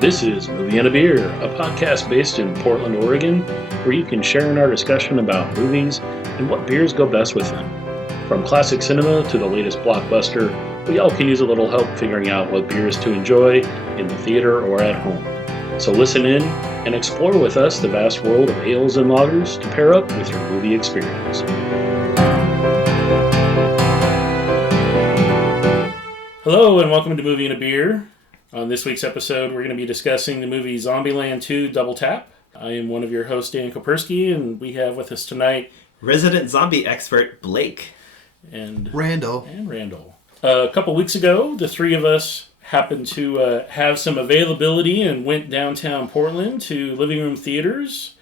This is Movie and a Beer, a podcast based in Portland, Oregon, where you can share in our discussion about movies and what beers go best with them. From classic cinema to the latest blockbuster, we all can use a little help figuring out what beers to enjoy in the theater or at home. So listen in and explore with us the vast world of ales and lagers to pair up with your movie experience. Hello and welcome to Movie and a Beer. On this week's episode, we're going to be discussing the movie Zombieland 2 Doubletap. I am one of your hosts, Dan Kopersky, and we have with us tonight resident zombie expert Blake and Randall. A couple weeks ago, the three of us happened to have some availability and went downtown Portland to Living Room Theaters.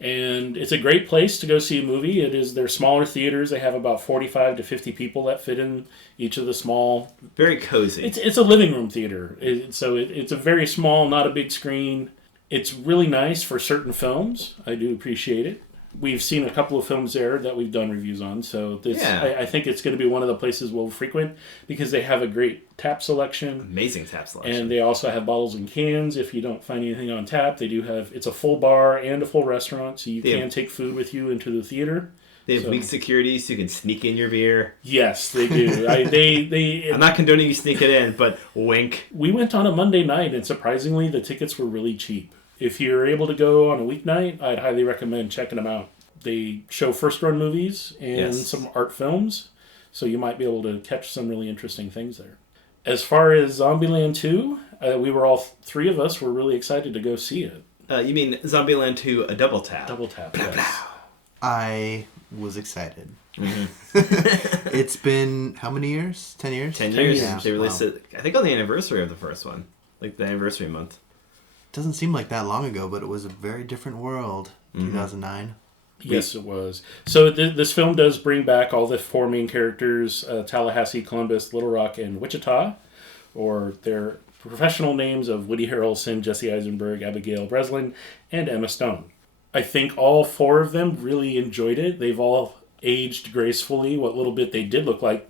And it's a great place to go see a movie. They're smaller theaters. They have about 45 to 50 people that fit in each of the small... Very cozy. It's a living room theater. So it's a very small, not a big screen. It's really nice for certain films. I do appreciate it. We've seen a couple of films there that we've done reviews on. So I think it's going to be one of the places we'll frequent because they have a great tap selection. Amazing tap selection. And they also have bottles and cans. If you don't find anything on tap, they do have... It's a full bar and a full restaurant, so you can take food with you into the theater. They have weak security, so you can sneak in your beer. Yes, they do. I'm not condoning you sneak it in, but wink. We went on a Monday night, and surprisingly, the tickets were really cheap. If you're able to go on a weeknight, I'd highly recommend checking them out. They show first-run movies and some art films, so you might be able to catch some really interesting things there. As far as Zombieland 2, we were all three of us were really excited to go see it. You mean Zombieland 2, a double tap? Double tap, blah, yes. blah. I was excited. Mm-hmm. It's been how many years? 10 years? 10 years. Yeah. They released it, I think, on the anniversary of the first one. Like the anniversary month. Doesn't seem like that long ago, but it was a very different world. 2009. Yes, it was. So this film does bring back all the four main characters, Tallahassee, Columbus, Little Rock, and Wichita, or their professional names of Woody Harrelson, Jesse Eisenberg, Abigail Breslin, and Emma Stone. I think all four of them really enjoyed it. They've all aged gracefully. What little bit they did look like,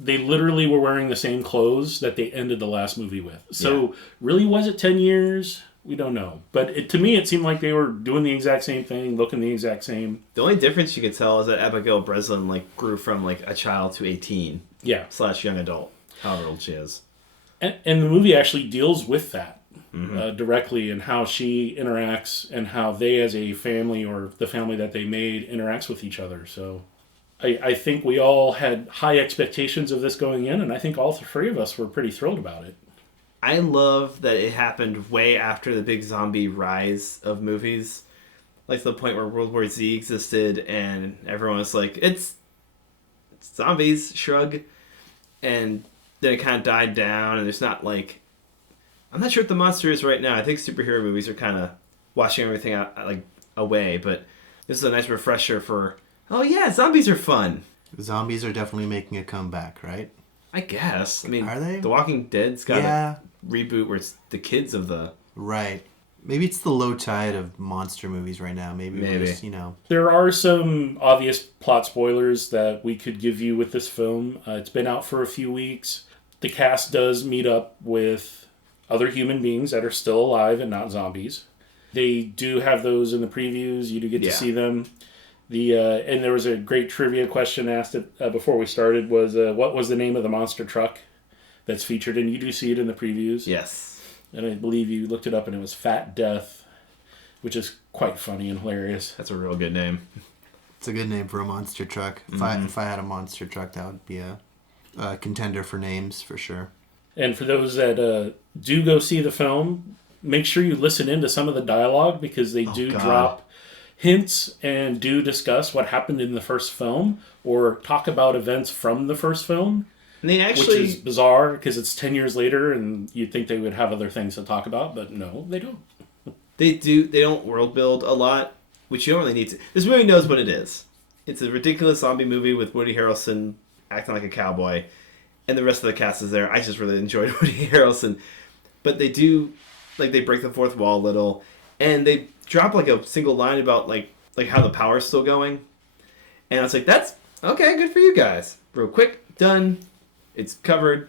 they literally were wearing the same clothes that they ended the last movie with. So really, was it 10 years? We don't know. But to me, it seemed like they were doing the exact same thing, looking the exact same. The only difference you could tell is that Abigail Breslin grew from a child to 18. Yeah. / young adult, however old she is. And the movie actually deals with that directly, and how she interacts and how they as a family, or the family that they made, interacts with each other. So I think we all had high expectations of this going in, and I think all three of us were pretty thrilled about it. I love that it happened way after the big zombie rise of movies. Like to the point where World War Z existed and everyone was like, it's zombies, shrug. And then it kind of died down, and there's not I'm not sure what the monster is right now. I think superhero movies are kind of washing everything out away, but this is a nice refresher for, oh yeah, zombies are fun. Zombies are definitely making a comeback, right? I guess. I mean, are they? The Walking Dead's got a reboot where it's the kids of the... Right. Maybe it's the low tide of monster movies right now. Maybe. We're just, There are some obvious plot spoilers that we could give you with this film. It's been out for a few weeks. The cast does meet up with other human beings that are still alive and not zombies. They do have those in the previews. You do get to see them. And there was a great trivia question asked before we started was, what was the name of the monster truck that's featured? And you do see it in the previews. Yes. And I believe you looked it up and it was Fat Death, which is quite funny and hilarious. That's a real good name. It's a good name for a monster truck. If I had a monster truck, that would be a contender for names for sure. And for those that do go see the film, make sure you listen into some of the dialogue because they drop hints and do discuss what happened in the first film or talk about events from the first film. And they actually... Which is bizarre because it's 10 years later and you'd think they would have other things to talk about, but no, they don't. They don't world build a lot, which you don't really need to. This movie knows what it is. It's a ridiculous zombie movie with Woody Harrelson acting like a cowboy, and the rest of the cast is there. I just really enjoyed Woody Harrelson. But they do, they break the fourth wall a little, and they drop a single line about how the power's still going. And I was like, that's okay, good for you guys. Real quick, done. It's covered.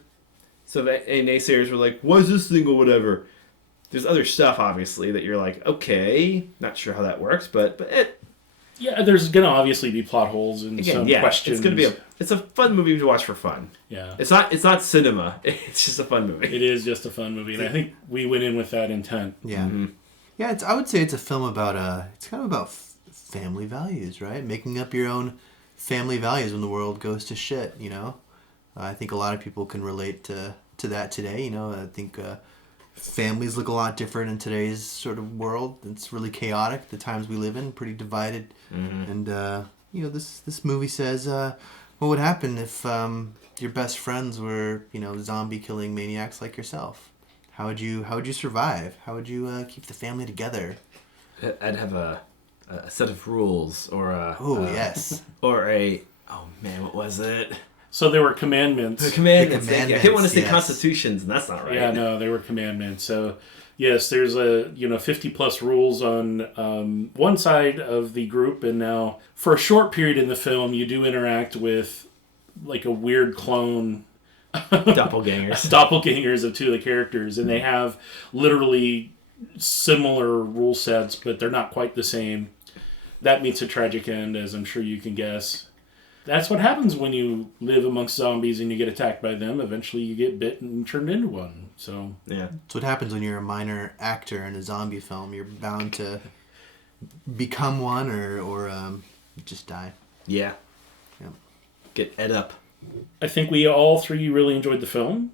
So any naysayers were like, why is this thing or whatever? There's other stuff, obviously, that you're like, okay, not sure how that works, but it... Yeah, there's going to obviously be plot holes and some questions. It's going to be it's a fun movie to watch for fun. Yeah. It's not cinema. It's just a fun movie. It is just a fun movie, and I think we went in with that intent. Yeah. Mm-hmm. Yeah, I would say it's a film about it's kind of about family values, right? Making up your own family values when the world goes to shit, you know? I think a lot of people can relate to that today, you know? I think families look a lot different in today's sort of world. It's really chaotic, the times we live in, pretty divided. Mm-hmm. And, you know, this movie says, what would happen if your best friends were, you know, zombie-killing maniacs like yourself? How would you survive? How would you keep the family together? I'd have a set of rules, or yes. or oh man, what was it? So there were commandments. The commandments. The commandments, I didn't want to say yes. constitutions, and that's not right. Yeah, no, they were commandments. So, yes, there's 50 plus rules on one side of the group, and now for a short period in the film, you do interact with like a weird clone. Doppelgangers of two of the characters, and they have literally similar rule sets, but they're not quite the same. That meets a tragic end, as I'm sure you can guess. That's what happens when you live amongst zombies and you get attacked by them. Eventually you get bit and turned into one. So yeah, that's what happens when you're a minor actor in a zombie film. You're bound to become one or just die. Yeah. Yep. Get ed up. I think we all three really enjoyed the film.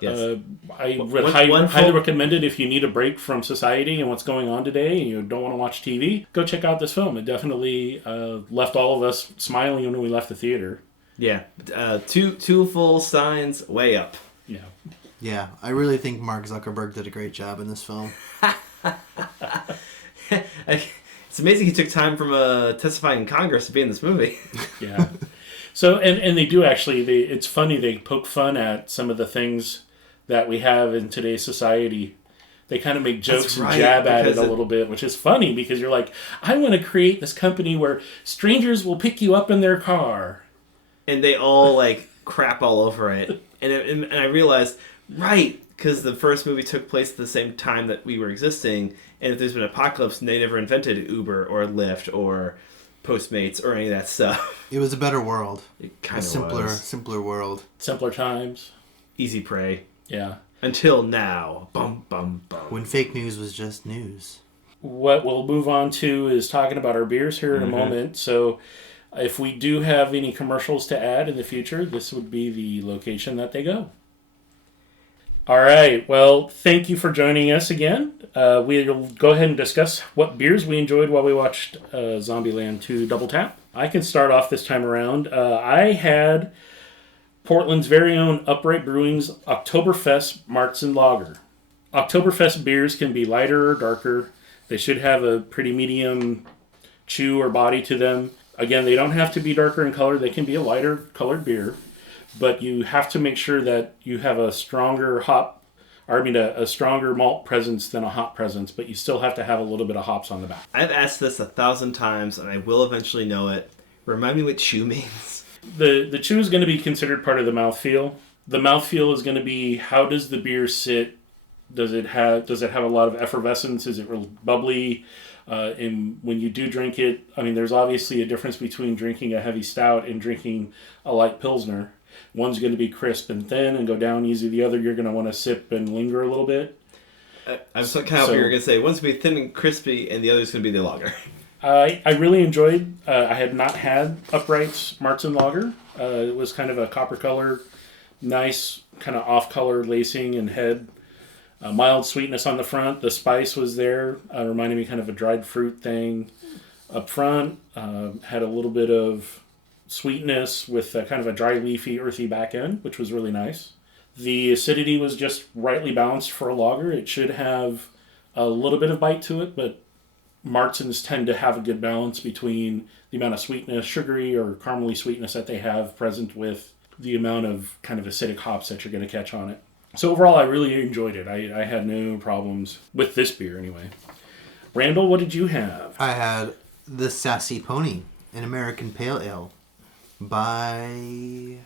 Yes. I would highly recommend it if you need a break from society and what's going on today and you don't want to watch TV. Go check out this film. It definitely left all of us smiling when we left the theater. Yeah. Two full signs way up. Yeah. Yeah, I really think Mark Zuckerberg did a great job in this film. It's amazing he took time from testifying in Congress to be in this movie. Yeah. So, and they do actually, it's funny, they poke fun at some of the things that we have in today's society. They kind of make jokes and jab at it a little bit, which is funny because you're like, I want to create this company where strangers will pick you up in their car. And they all, like, crap all over it. And I realized, right, because the first movie took place at the same time that we were existing, and if there's been an apocalypse, they never invented Uber or Lyft or Postmates or any of that stuff. It was a better world. It kind of was. Simpler world. Simpler times. Easy prey. Yeah. Until now. Bum, bum, bum. When fake news was just news. What we'll move on to is talking about our beers here in a moment. So if we do have any commercials to add in the future, this would be the location that they go. All right. Well, thank you for joining us again. We'll go ahead and discuss what beers we enjoyed while we watched Zombieland 2 Doubletap. I can start off this time around. I had Portland's very own Upright Brewing's Oktoberfest Marzen Lager. Oktoberfest beers can be lighter or darker. They should have a pretty medium chew or body to them. Again, they don't have to be darker in color. They can be a lighter colored beer. But you have to make sure that you have a stronger a stronger malt presence than a hop presence, but you still have to have a little bit of hops on the back. I've asked this 1,000 times, and I will eventually know it. Remind me what chew means. The chew is going to be considered part of the mouthfeel. The mouthfeel is going to be, how does the beer sit? Does it have a lot of effervescence? Is it real bubbly? And when you do drink it, I mean, there's obviously a difference between drinking a heavy stout and drinking a light Pilsner. One's going to be crisp and thin and go down easy. The other, you're going to want to sip and linger a little bit. I'm so kind of you were going to say, one's going to be thin and crispy, and the other's going to be the lager. I really enjoyed, I had not had Upright's Marzen Lager. It was kind of a copper color, nice kind of off-color lacing and head. Mild sweetness on the front. The spice was there. Reminded me kind of a dried fruit thing. Up front, had a little bit of sweetness with kind of a dry, leafy, earthy back end, which was really nice. The acidity was just rightly balanced for a lager. It should have a little bit of bite to it, but Marzens tend to have a good balance between the amount of sweetness, sugary or caramely sweetness that they have present with the amount of kind of acidic hops that you're going to catch on it. So overall, I really enjoyed it. I had no problems with this beer anyway. Randall, what did you have? I had the Sassy Pony, an American Pale Ale by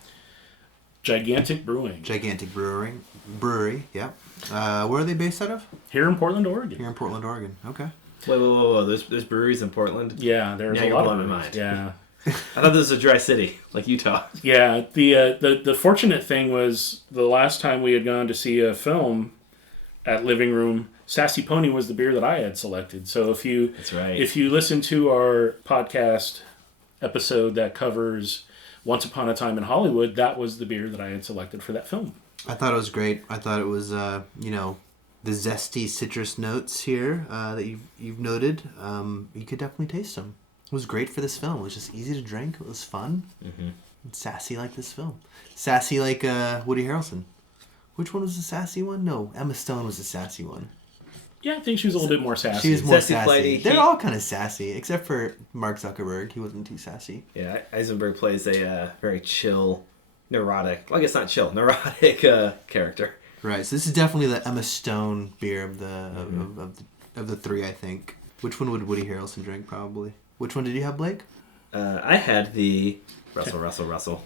Gigantic Brewing. Gigantic Brewery, yeah. Where are they based out of? Here in Portland, Oregon. Here in Portland, Oregon. Okay. Whoa. There's breweries in Portland? Yeah, there's now a you're lot blowing of my breweries. mind. Yeah. I thought this was a dry city, like Utah. Yeah, the fortunate thing was the last time we had gone to see a film at Living Room, Sassy Pony was the beer that I had selected. So That's right. if you listen to our podcast episode that covers Once Upon a Time in Hollywood, that was the beer that I had selected for that film. I thought it was great. I thought it was, the zesty citrus notes here that you've noted. You could definitely taste them. It was great for this film. It was just easy to drink. It was fun. Mm-hmm. Sassy like this film. Sassy like Woody Harrelson. Which one was the sassy one? No, Emma Stone was the sassy one. Yeah, I think she was a little bit more sassy. She was more Sassy sassy. Flighty. They're all kind of sassy, except for Mark Zuckerberg. He wasn't too sassy. Yeah, Eisenberg plays a very chill, neurotic, well, I guess not chill, neurotic character. Right. So this is definitely the Emma Stone beer of the three, I think. Which one would Woody Harrelson drink? Probably. Which one did you have, Blake? I had the Russell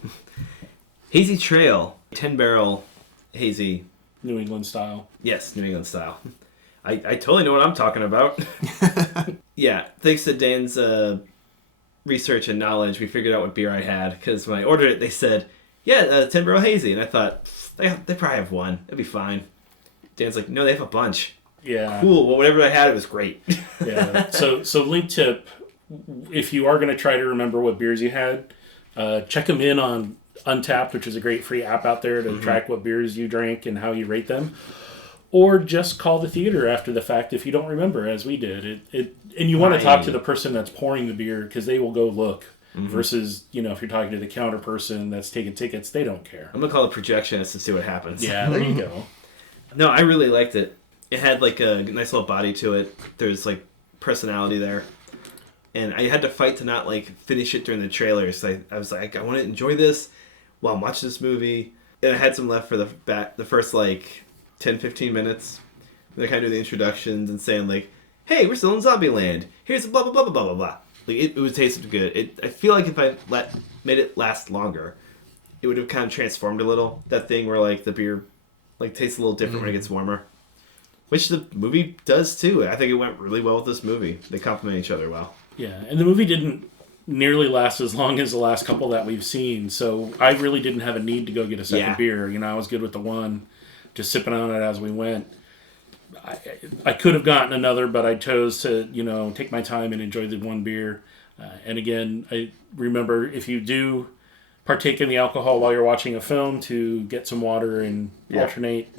Hazy Trail 10-barrel hazy. New England style. Yes, New England style. I totally know what I'm talking about. Yeah, thanks to Dan's research and knowledge, we figured out what beer I had. Because when I ordered it, they said, yeah, 10-barrel hazy. And I thought, they probably have one. It'll be fine. Dan's like, no, they have a bunch. Yeah. Cool. Well, whatever I had, it was great. Yeah. So link tip, if you are going to try to remember what beers you had, check them in on Untapped, which is a great free app out there to track what beers you drank and how you rate them. Or just call the theater after the fact if you don't remember, as we did. And you want to talk to the person that's pouring the beer because they will go look. Versus, if you're talking to the counter person that's taking tickets, they don't care. I'm going to call a projectionist to see what happens. Yeah, there you go. No, I really liked it. It had like a nice little body to it. There's like personality there. And I had to fight to not like finish it during the trailers. I was like, I want to enjoy this while I'm watching this movie. And I had some left for the first like 10-15 minutes. They kind of do the introductions and saying like, hey, we're still in Zombieland. Here's blah, blah, blah, blah, blah, blah, blah. Like, it would taste good. I feel like if I made it last longer, it would have kind of transformed a little. That thing where like the beer like tastes a little different when it gets warmer. Which the movie does too. I think it went really well with this movie. They complement each other well. Yeah, and the movie didn't nearly last as long as the last couple that we've seen, so I really didn't have a need to go get a second beer. I was good with the one, just sipping on it as we went. I could have gotten another, but I chose to, take my time and enjoy the one beer. And again, I remember if you do partake in the alcohol while you're watching a film, to get some water and alternate,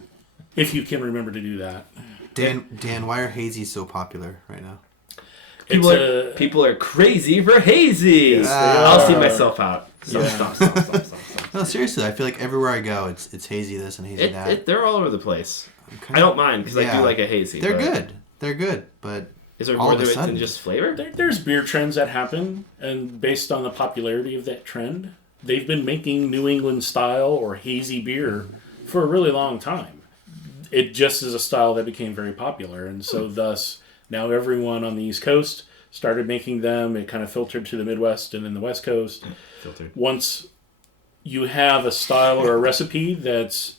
if you can remember to do that. Dan, why are hazies so popular right now? People are crazy for hazy. Yes, I'll see myself out. Stop. No, seriously, I feel like everywhere I go, it's hazy this and hazy that. They're all over the place. Okay. I don't mind because I do like a hazy. They're good, but is there more to it than just flavor? There's beer trends that happen, and based on the popularity of that trend, they've been making New England style or hazy beer for a really long time. It just is a style that became very popular, and so thus now everyone on the East Coast started making them. It kind of filtered to the Midwest and then the West Coast. Filtered. Once you have a style or a recipe that's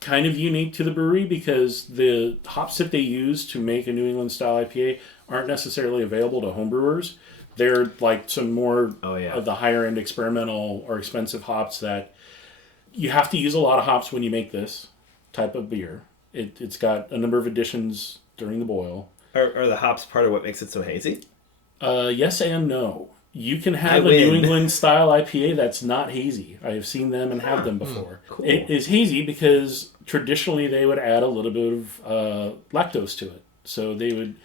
kind of unique to the brewery, because the hops that they use to make a New England style IPA aren't necessarily available to homebrewers. They're like some more of the higher end experimental or expensive hops that you have to use a lot of hops when you make this type of beer. It's got a number of additions during the boil. Are the hops part of what makes it so hazy? Yes and no. You can have a New England style IPA that's not hazy. I have seen them and have them before. Cool. It is hazy because traditionally they would add a little bit of lactose to it. So they would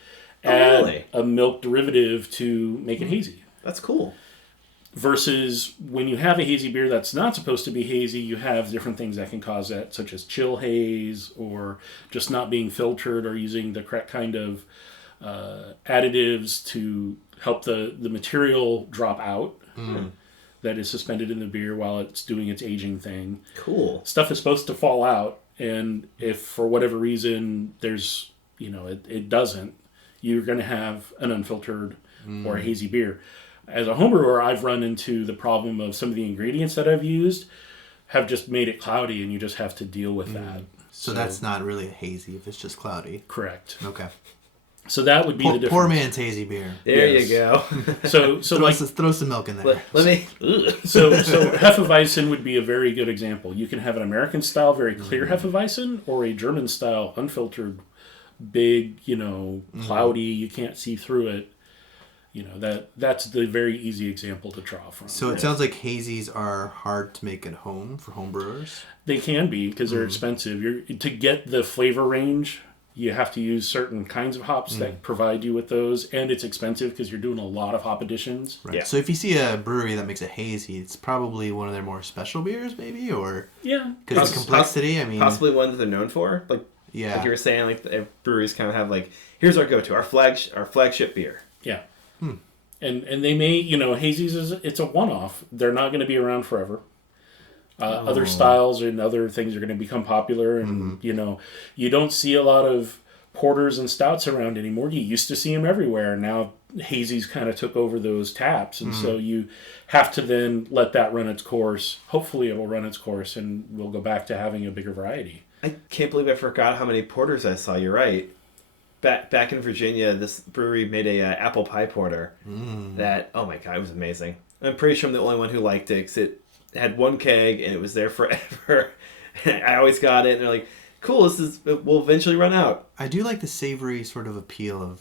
add a milk derivative to make it hazy. That's cool. Versus when you have a hazy beer that's not supposed to be hazy, you have different things that can cause that, such as chill haze or just not being filtered or using the correct kind of additives to help the material drop out that is suspended in the beer while it's doing its aging thing. Cool. Stuff is supposed to fall out, and if for whatever reason there's, it doesn't, you're going to have an unfiltered or a hazy beer. As a homebrewer, I've run into the problem of some of the ingredients that I've used. have just made it cloudy, and you just have to deal with that. So that's not really a hazy if it's just cloudy. Correct. Okay. So that would be the difference. Poor man's hazy beer. There Yes. you go. So Throw some milk in there. Let me. So Hefeweizen would be a very good example. You can have an American style, very clear Hefeweizen, or a German style, unfiltered, big, cloudy. You can't see through it. That's the very easy example to draw from. So it sounds like hazies are hard to make at home for home brewers. They can be because they're expensive. To get the flavor range, you have to use certain kinds of hops that provide you with those, and it's expensive because you're doing a lot of hop additions. Right. Yeah. So if you see a brewery that makes a hazy, it's probably one of their more special beers, maybe, or Yeah, because it's complexity. Possibly one that they're known for, like Yeah. like you were saying, like breweries kind of have like, here's our go-to, our flagship beer. yeah. And they may, hazies it's a one-off. They're not going to be around forever. Other styles and other things are going to become popular, and you don't see a lot of porters and stouts around anymore. You used to see them everywhere. Now hazies kind of took over those taps, and so you have to then let that run its course. Hopefully, it will run its course, and we'll go back to having a bigger variety. I can't believe I forgot how many porters I saw. You're right. Back in Virginia, this brewery made a apple pie porter. That, oh my god, it was amazing. I'm pretty sure I'm the only one who liked it because it had one keg and it was there forever. I always got it, and they're like, "Cool, we'll eventually run out." I do like the savory sort of appeal of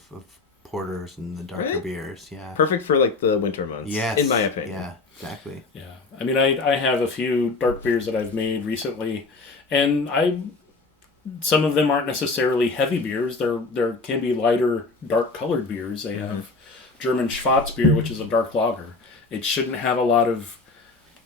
porters and the darker Right? beers. Yeah. Perfect for like the winter months. Yes. in my opinion. Yeah. Exactly. Yeah, I mean, I have a few dark beers that I've made recently, and some of them aren't necessarily heavy beers. There can be lighter, dark colored beers. They have German Schwarzbier, which is a dark lager. It shouldn't have a lot of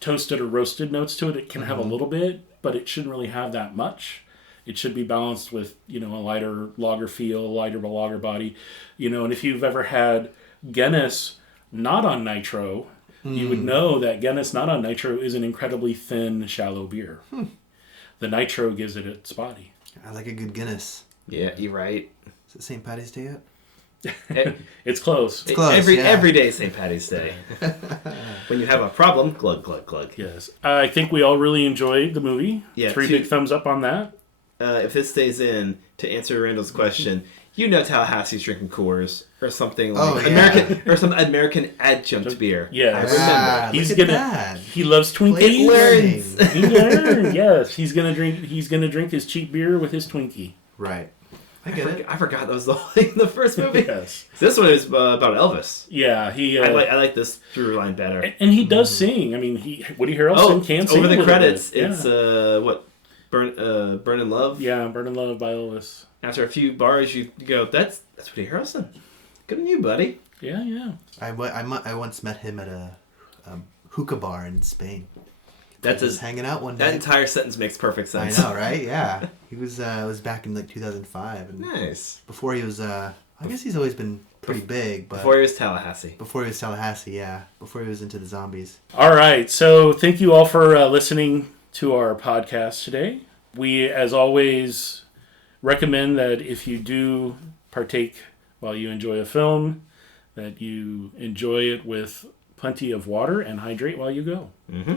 toasted or roasted notes to it. It can have a little bit, but it shouldn't really have that much. It should be balanced with, a lighter lager feel, lighter lager body. And if you've ever had Guinness not on nitro, you would know that Guinness not on nitro is an incredibly thin, shallow beer. The nitro gives it its body. I like a good Guinness. Yeah, you're right. Is it St. Patty's Day yet? It's close. close, Every day is St. Patty's Day. When you have a problem, glug glug glug. Yes. I think we all really enjoyed the movie. Yeah, 3 big thumbs up on that. If this stays in, to answer Randall's question, Tallahassee's drinking Coors or something like American or some American adjunct beer. Yes. I remember. He's look at gonna. that. He loves Twinkies. Learning. He learned. Yes. He's gonna drink his cheap beer with his Twinkie. Right. I get it. I forgot that was the whole thing in the first movie. Yes. This one is about Elvis. Yeah. He. I like this through line better. And he does sing. I mean, Woody Harrelson can sing. Over a the little credits, bit. it's Burn in Love. Yeah, Burn in Love by Elvis. After a few bars, you go, that's Woody Harrelson. Good on you, buddy. Yeah, yeah. I once met him at a hookah bar in Spain. That's Just hanging out one day. That entire sentence makes perfect sense. I know, right? Yeah. He was. It was back in like 2005, and Nice. before he was. I guess he's always been pretty big, but Before he was Tallahassee. before he was Tallahassee, yeah. Before he was into the zombies. All right. So thank you all for listening to our podcast today. We, as always, recommend that if you do partake while you enjoy a film, that you enjoy it with plenty of water and hydrate while you go. Mm-hmm.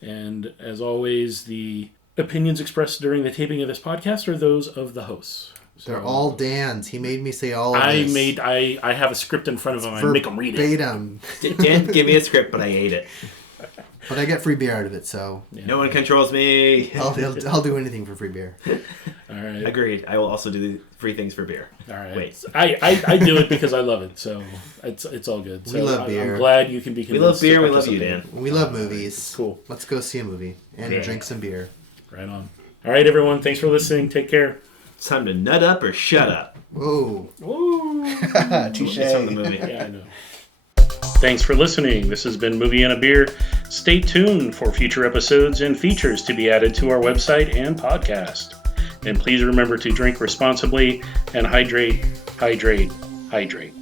And as always, the opinions expressed during the taping of this podcast are those of the hosts. So They're all Dan's. He made me say all of this. I have a script in front of him. I make him read it. Verbatim. Dan gave me a script, but I ate it. But I get free beer out of it, so Yeah. No one controls me. I'll do anything for free beer. All right. Agreed. I will also do the free things for beer. All right. Wait. I do it because I love it, so it's all good. So We love beer. I'm glad you can be We love convinced. to beer. We love you, participate. Dan. We love movies. Cool. Let's go see a movie and Yeah. drink some beer. Right on. All right, everyone. Thanks for listening. Take care. It's time to nut up or shut up. Whoa. Woo. Touche. It's from the movie. Yeah, I know. Thanks for listening. This has been Movie and a Beer. Stay tuned for future episodes and features to be added to our website and podcast. And please remember to drink responsibly and hydrate, hydrate, hydrate.